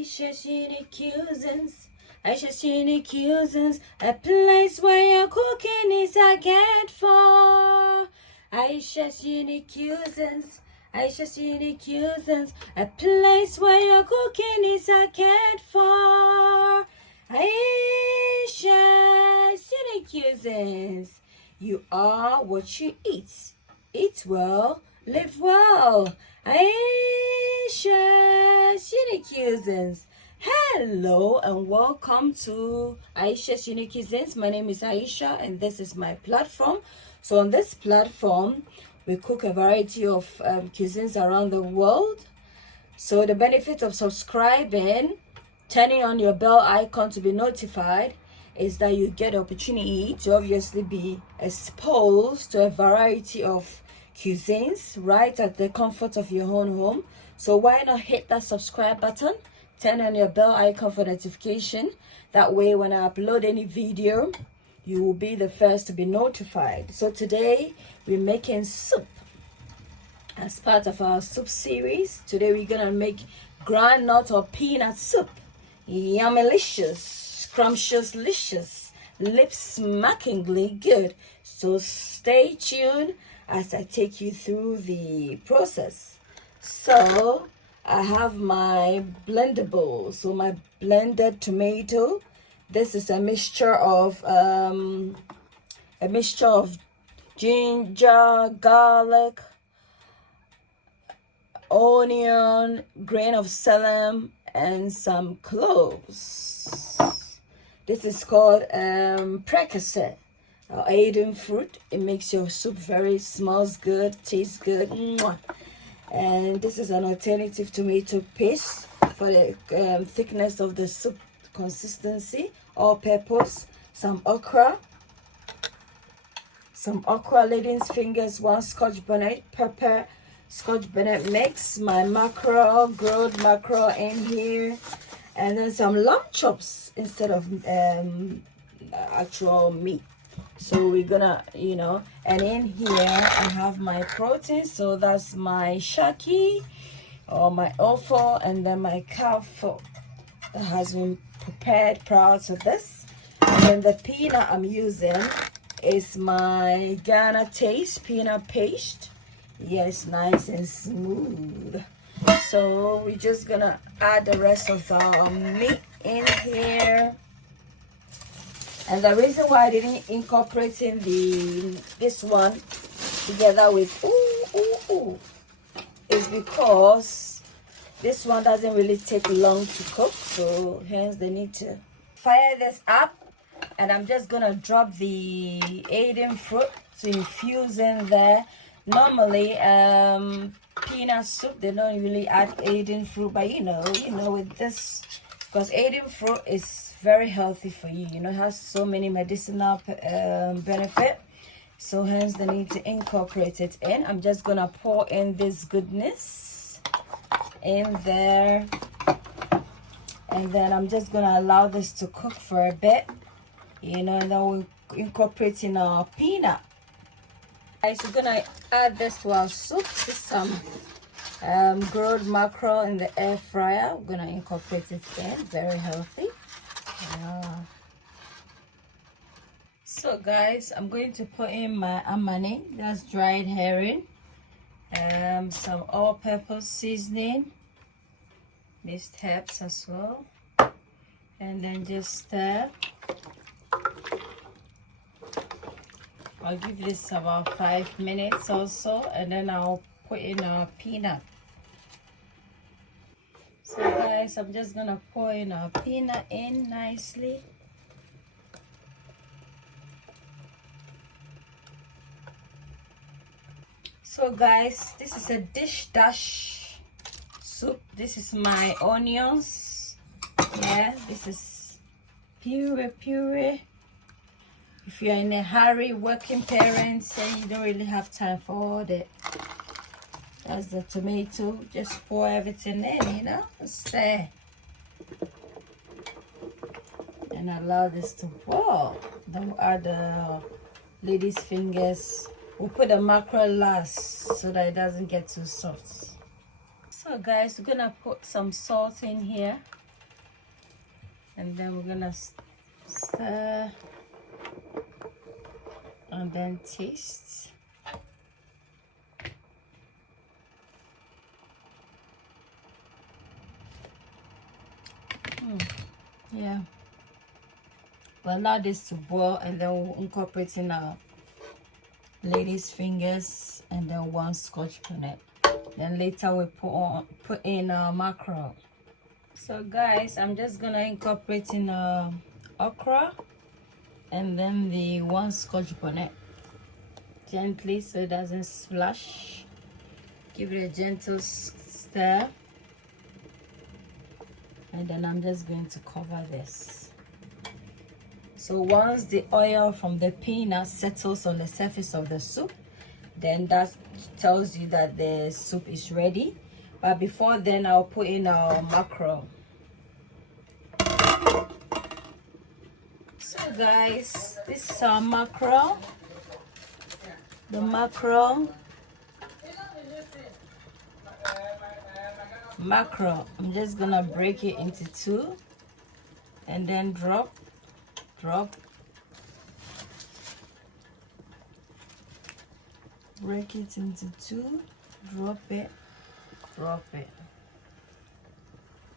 Ayesha's unique cuisines. Ayesha's unique cuisines. A place where your cooking is cared for. Ayesha's unique cuisines. Ayesha's unique cuisines. A place where your cooking is cared for. Ayesha's unique cuisines. You are what you eat. Eat well, live well. Ayesha's unique cuisines. Hello and welcome to Ayesha's unique cuisines. My name is Ayesha and this is my platform. So on this platform, we cook a variety of cuisines around the world. So the benefit of subscribing, turning on your bell icon to be notified, is that you get the opportunity to obviously be exposed to a variety of cuisines right at the comfort of your own home. So why not hit that subscribe button, turn on your bell icon for notification. That way when I upload any video, you will be the first to be notified. So today we're making soup as part of our soup series. Today we're gonna make groundnut or peanut soup. Yummylicious, scrumptious-licious, lip-smackingly good. So stay tuned as I take you through the process. So I have my blender bowl. So my blended tomato. This is a mixture of ginger, garlic, onion, grain of celery, and some cloves. This is called Prekese-Aidan fruit. It makes your soup smells good, tastes good. Mwah. And this is an alternative tomato paste for the thickness of the soup consistency. All purpose, some okra, lady's fingers, 1 Scotch bonnet, pepper, Scotch bonnet mix, my mackerel, grilled mackerel in here, and then some lamb chops instead of actual meat. So we're gonna, and in here I have my protein. So that's my shaki or my offal, and then my cow foot that has been prepared prior to this. And then the peanut I'm using is my Ghana taste peanut paste. Yes, nice and smooth. So we're just gonna add the rest of our meat in here. And the reason why I didn't incorporate in this one together with is because this one doesn't really take long to cook, so hence they need to fire this up. And I'm just gonna drop the Aidan fruit to infuse in there. Normally peanut soup they don't really add Aidan fruit, but with this, because Aidan fruit is very healthy for you, it has so many medicinal benefit, so hence they need to incorporate it in. I'm just gonna pour in this goodness in there, and then I'm just gonna allow this to cook for a bit, and then we'll incorporate in our peanut. Guys, we're gonna add this to our soup. This is some grilled mackerel in the air fryer. We're gonna incorporate it in, very healthy. Yeah. So guys, I'm going to put in my amani, that's dried herring, some all-purpose seasoning, these herbs as well, and then just stir. I'll give this about 5 minutes or so, and then I'll put in our peanut. So guys, I'm just gonna pour in our peanut in nicely. So guys, this is a dish dash soup. This is my onions. Yeah, this is puree. If you're in a hurry, working parents, and you don't really have time for all that. That's the tomato. Just pour everything in, stir. And allow this to boil. Then we'll add the lady's fingers. We'll put the mackerel last so that it doesn't get too soft. So guys, we're gonna put some salt in here. and then we're gonna stir and then taste. Yeah, we'll allow this to boil, and then we'll incorporate in our lady's fingers and then 1 Scotch bonnet. Then later we put in mackerel. So guys, I'm just gonna incorporate in okra and then the 1 Scotch bonnet gently so it doesn't splash. Give it a gentle stir, and then I'm just going to cover this. So once the oil from the peanut settles on the surface of the soup, then that tells you that the soup is ready. But before then, I'll put in our mackerel. So guys, this is our mackerel. The mackerel, I'm just gonna break it into 2 and then drop. Break it into 2, drop it.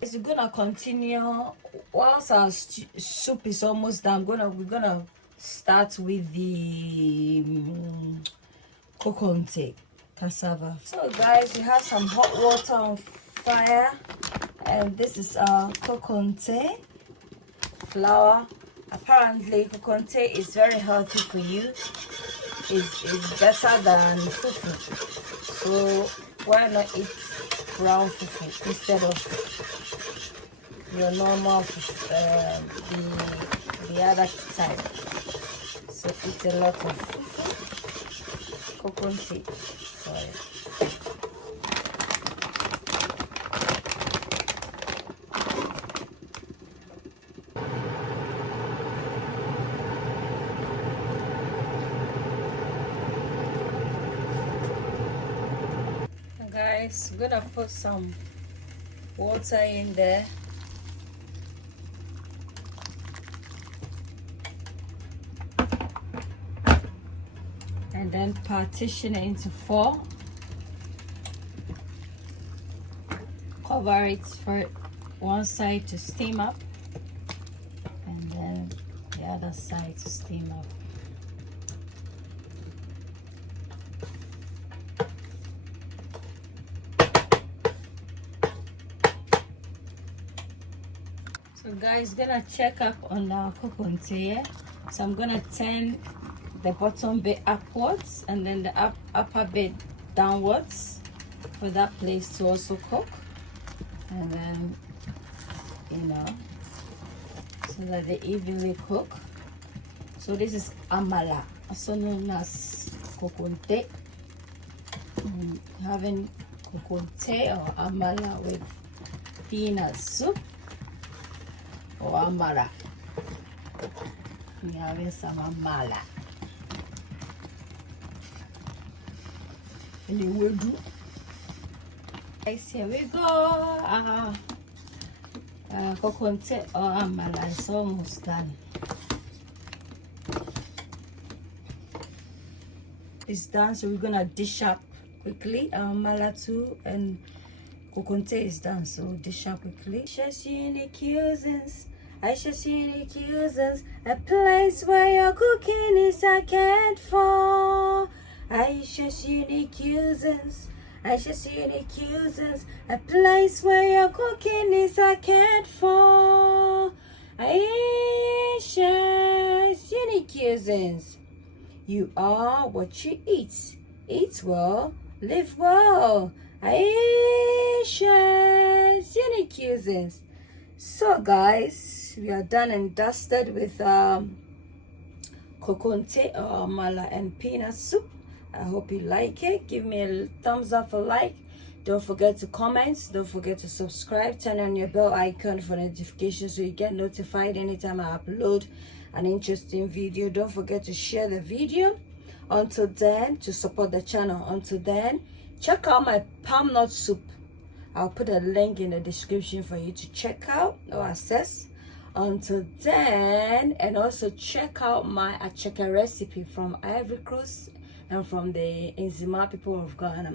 We're gonna continue whilst our soup is almost done. We're gonna start with the Kokonte cassava. So guys, we have some hot water on fire, and this is our Kokonte flour. Apparently Kokonte is very healthy for you. It's better than fufu, so why not eat brown fufu instead of your normal the other type? So eat a lot of fufu, Kokonte, sorry. Guys, I'm gonna put some water in there, and then partition it into 4. Cover it for one side to steam up, and then the other side to steam up. So guys, gonna check up on our Kokonte. So I'm gonna turn the bottom bit upwards and then the upper bit downwards for that place to also cook, and then so that they evenly cook. So this is amala, also known as Kokonte. Having Kokonte or amala with peanut soup, or amala. We're having some amala. And then we'll do. Guys, here we go. Kokonte or amala is almost done. It's done, so we're gonna dish up quickly. Amala too, and Kokonte is done, so dish up quickly. Ayesha's unique cuisines. Ayesha's unique cuisines. A place where your cooking is cared for. Ayesha's unique cuisines. Ayesha's unique cuisines. A place where your cooking is cared for. Ayesha's unique cuisines. You are what you eat. Eat well, live well. Ayesha's unique cuisines. So guys, we are done and dusted with Kokonte or amala and peanut soup. I hope you like it. Give me a thumbs up or like. Don't forget to comment. Don't forget to subscribe. Turn on your bell icon for notifications so you get notified anytime I upload an interesting video. Don't forget to share the video. Until then, to support the channel. Until then, check out my palm nut soup. I'll put a link in the description for you to check out or access. Until then, and also check out my acheke recipe from Ivory Coast and from the Nzima people of Ghana.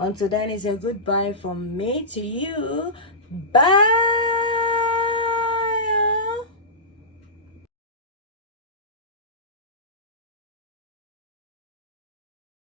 Until then, it's a goodbye from me to you. Bye.